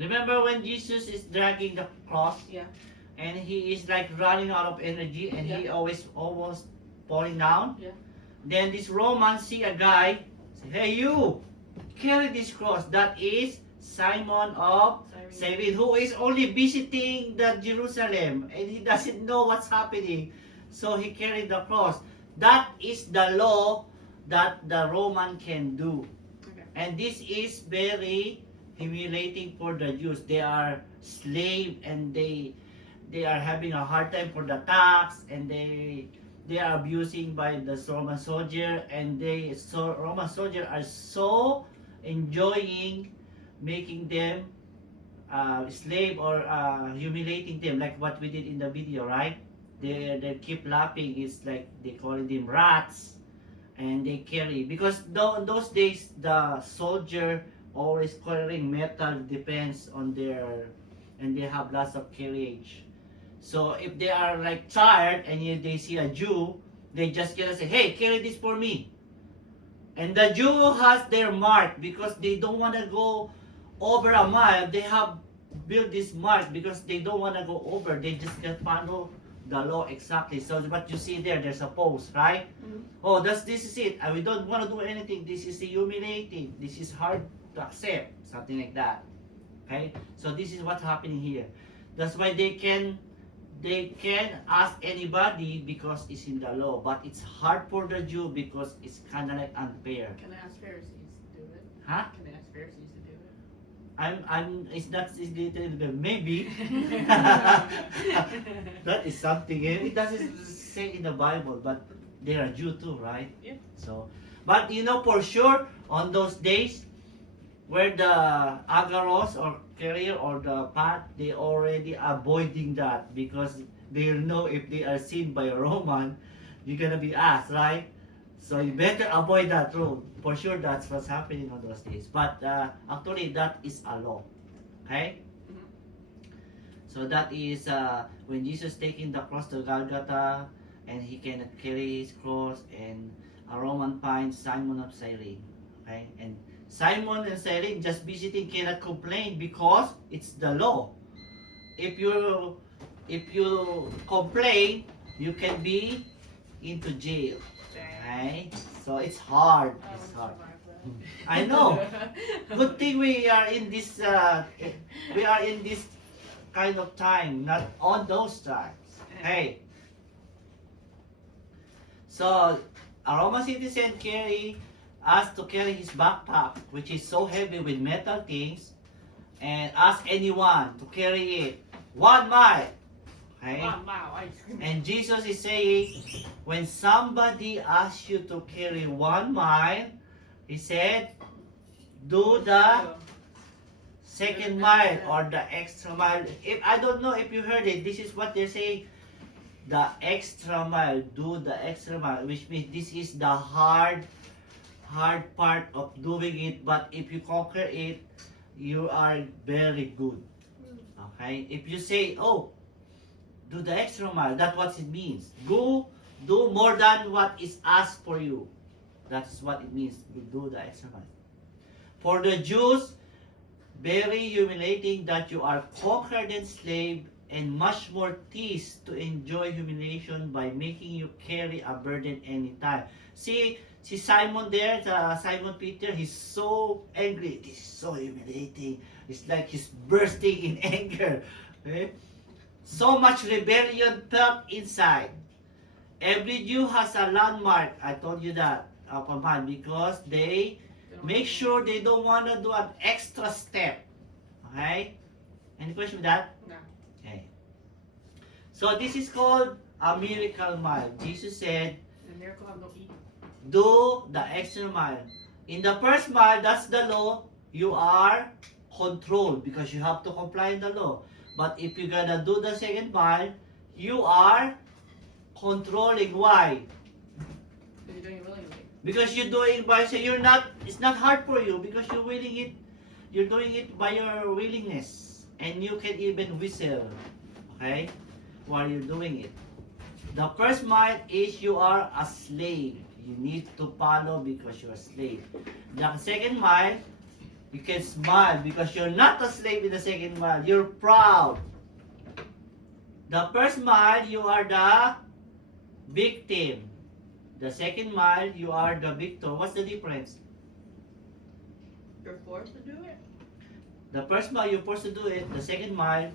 Remember when Jesus is dragging the cross? Yeah. And he is like running out of energy and he Yeah. always almost falling down. Yeah. Then this Roman see a guy, say, hey you, carry this cross. That is Simon of Cyrene, who is only visiting the Jerusalem and he doesn't know what's happening. So he carried the cross. That is the law that the Roman can do. Okay. And this is very humiliating for the Jews. They are slave and they are having a hard time for the tax, and they are abusing by the Roman soldier, and Roman soldier are so enjoying making them slave or humiliating them, like what we did in the video, right? They keep laughing. It's like they call them rats, and they carry because those days the soldier always carrying metal defense on their, and they have lots of carriage. So if they are like tired and they see a Jew, they just gonna say, hey, carry this for me. And the Jew has their mark because they don't want to go over a mile. They have built this mark because they don't want to go over. They just can follow the law exactly. So what you see there, there's a post, right? Mhm. Oh, this is it. And we don't want to do anything. This is humiliating. This is hard to accept. Something like that. Okay? So this is what's happening here. That's why they can ask anybody because it's in the law. But it's hard for the Jew because it's kind of like unfair. Can I ask Pharisees to do it? Huh? Can I ask Pharisees to do it? It's not, maybe. That is something. It doesn't say in the Bible, but they are Jew too, right? Yeah. So, but you know for sure on those days where the agaros or carrier or the path, they already avoiding that because they know if they are seen by a Roman, you're gonna be asked, right? So you better avoid that road. For sure, that's what's happening on those days. But actually, that is a law. Okay? Mhm. So that is when Jesus taking the cross to Golgotha, and he can carry his cross, and a Roman finds Simon of Cyrene. Okay? And Simon and Cyrene just visiting cannot complain because it's the law. If you complain, you can be into jail. Okay? So it's hard. I It's would hard. survive that. I know. Good thing we are in this kind of time, not on those times. Hey. So a Roman citizen asked to carry his backpack, which is so heavy with metal things, and ask anyone to carry it 1 mile. Okay? Wow, ice cream. And Jesus is saying, when somebody asks you to carry 1 mile, he said, do the second mile or the extra mile. If I don't know if you heard it, this is what they're saying. The extra mile, do the extra mile, which means this is the hard part of doing it. But if you conquer it, you are very good. Okay? If you say, oh, do the extra mile, that's what it means. Go do more than what is asked for you. That's what it means to do the extra mile. For the Jews, very humiliating that you are conquered and slave, and much more teased to enjoy humiliation by making you carry a burden anytime. See Simon there, Simon Peter, he's so angry. This is so humiliating. It's like he's bursting in anger. Okay? So much rebellion felt inside. Every Jew has a landmark, I told you that, of a man, because they make sure they don't want to do an extra step. Okay? Any question with that? No. Okay. So this is called a miracle mile. Jesus said, The miracle have no eat. do the extra mile. In the first mile, that's the law. You are controlled because you have to comply with the law. But if you're gonna do the second mile, you are controlling. Why? Because you're doing it willingly. Because you're doing by so you're not. It's not hard for you because you're willing it. You're doing it by your willingness, and you can even whistle. Okay, while you're doing it. The first mile is you are a slave. You need to follow because you're a slave. The second mile, You can smile because you're not a slave in the second mile. You're proud. The first mile, you are the victim. The second mile, you are the victor. What's the difference? You're forced to do it. The first mile, you're forced to do it. The second mile,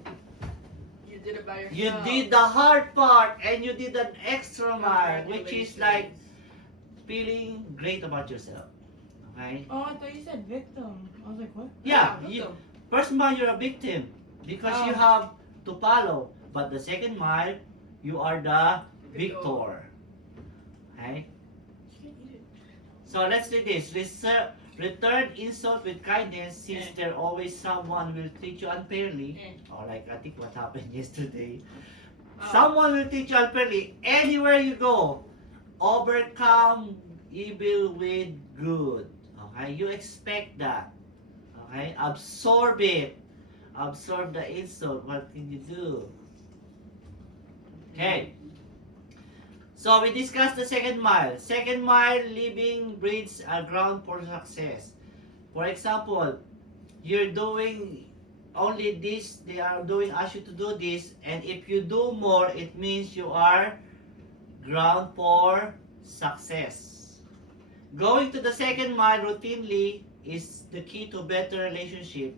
You did it by yourself. you did the hard part and you did an extra mile, which is like feeling great about yourself. Okay? Oh, I thought you said victim. I was like, what? Yeah, look you, them. first mile you're a victim because you Oh. have to follow. But the second mile, you are the victor. Okay? So let's do this. Return insult with kindness since there always someone will treat you unfairly. Or like I think what happened yesterday. Someone will treat you unfairly anywhere you go. Overcome evil with good. Okay? You expect that. Okay? Absorb it. Absorb the insult. What can you do? Okay. So we discussed the second mile. Second mile, living breeds a ground for success. For example, you're doing only this, they are doing ask you to do this, and if you do more, it means you are ground for success. Going to the second mile routinely is the key to better relationship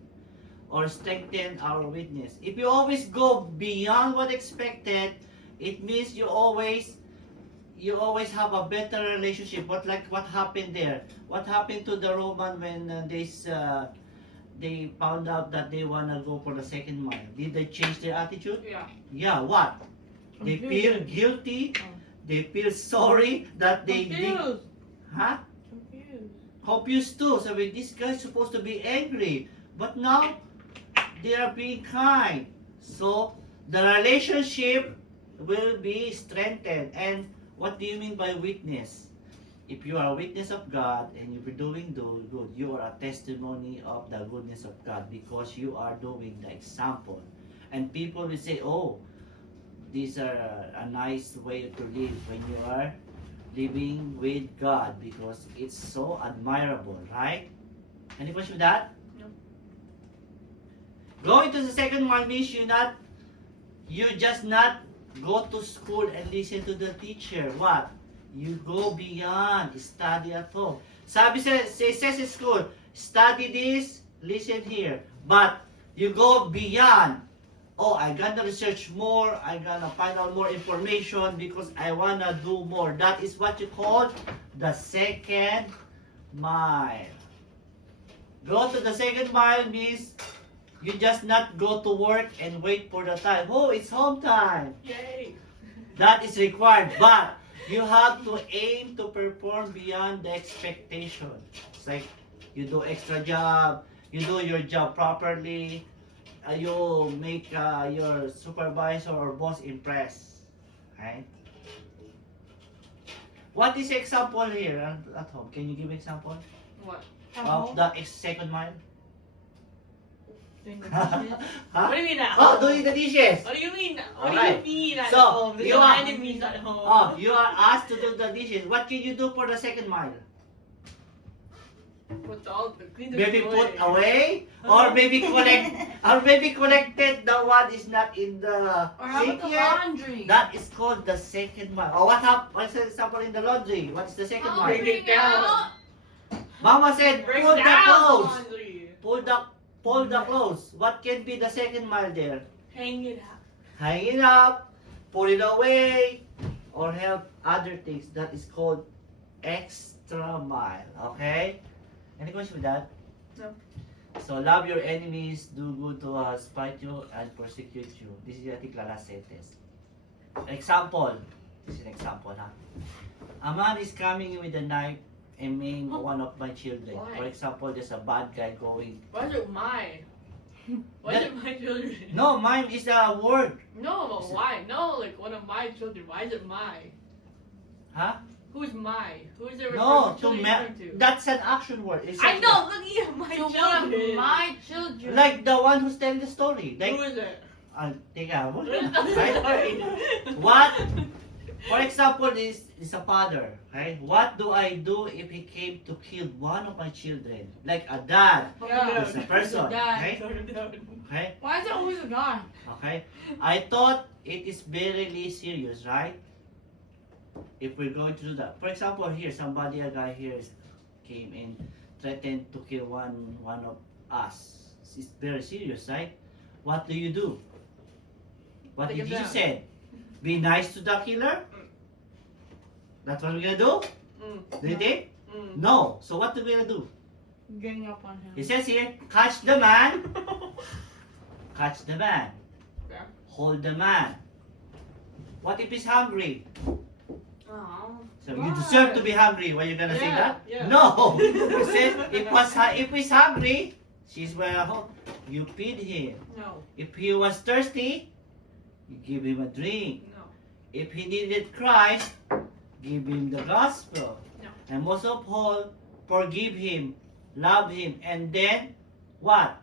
or strengthen our witness. If you always go beyond what expected, it means you always have a better relationship. What happened there? What happened to the Roman when they found out that they wanna go for the second mile? Did they change their attitude? Yeah. Yeah. What? They feel Confused. guilty. Oh. They feel sorry that they did. Confused. Huh? Confused. Confused too. So when this guy's supposed to be angry, but now they are being kind. So the relationship will be strengthened. And what do you mean by witness? If you are a witness of God and you're doing good, you are a testimony of the goodness of God because you are doing the example. And people will say, oh, these are a nice way to live when you are living with God because it's so admirable, right? Any question with that? No. Going to the second one means you just not go to school and listen to the teacher. What? You go beyond, study at home. Sabi says in school, study this, listen here. But you go beyond. Oh, I gotta research more, I gotta find out more information because I wanna do more. That is what you call the second mile. Go to the second mile means you just not go to work and wait for the time. Oh, it's home time. Yay. That is required, but you have to aim to perform beyond the expectation. It's like you do extra job, you do your job properly, you make your supervisor or boss impress. Right? What is the example here at home? Can you give example What? of the second mile? Doing the dishes. Huh? What do you mean at Oh, home? doing the dishes. What do you mean? What Alright. do you mean at So, home? There's you no are- enemies at home. Oh, you are asked to do the dishes. What can you do for the second mile? Put all the clean the Maybe toy. put away, or maybe collect, or maybe collected the one is not in the Or how sink about the yet. laundry? That is called the second mile. Or what's the example in the laundry? What's the second Oh, mile? Bring it down. Mama said, Bring pull the down clothes. laundry. Pull the clothes. What can be the second mile there? Hang it up. Hang it up, put it away, or help other things. That is called extra mile. Okay? Any question with that? No. So love your enemies, do good to us, spite you, and persecute you. This is I think the last sentence. Example. This is an example, huh? A man is coming in with a knife and maim one of my children. Why? For example, there's a bad guy going. Why is it my? Why is it my children? No, mime is a word. No, but why? No, like one of my children. Why is it my? Huh? Who's my? Who's it No, referring to to? that's an action word. It's I like- know. Look at my To one children. of my children. Like the one who's telling the story. Who Like, is it? teka, Who what? is the Right? story? What? For example, this is a father. Okay? What do I do if he came to kill one of my children? Like a dad. Yeah. It's a person. Dad. Okay? Okay? Why is it always a guy? Okay? I thought it is very serious, right? If we're going to do that. For example, here, a guy here came and threatened to kill one of us. It's very serious, right? What do? What Take did him Jesus down. said? Be nice to the killer? That's what we're gonna do? Mm. Do you think? Mm. No. So what are we gonna do? Gang up on him. It says here, catch the man, catch the man, Yeah. hold the man. What if he's hungry? Oh. So you Why? deserve to be hungry. Why you gonna say Yeah, that? yeah. No. It says if he's hungry, she's well. You feed him. No. If he was thirsty, you give him a drink. No. If he needed Christ, give him the gospel. No. And most of all, forgive him, love him, and then what?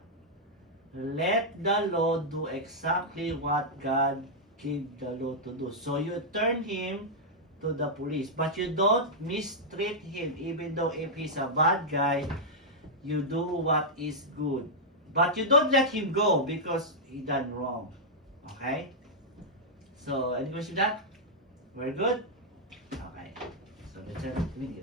Let the law do exactly what God gave the law to do. So you turn him to the police, but you don't mistreat him, even though if he's a bad guy, you do what is good. But you don't let him go because he done wrong. Okay? So, any question with that? Very good? Okay. So, let's have a video.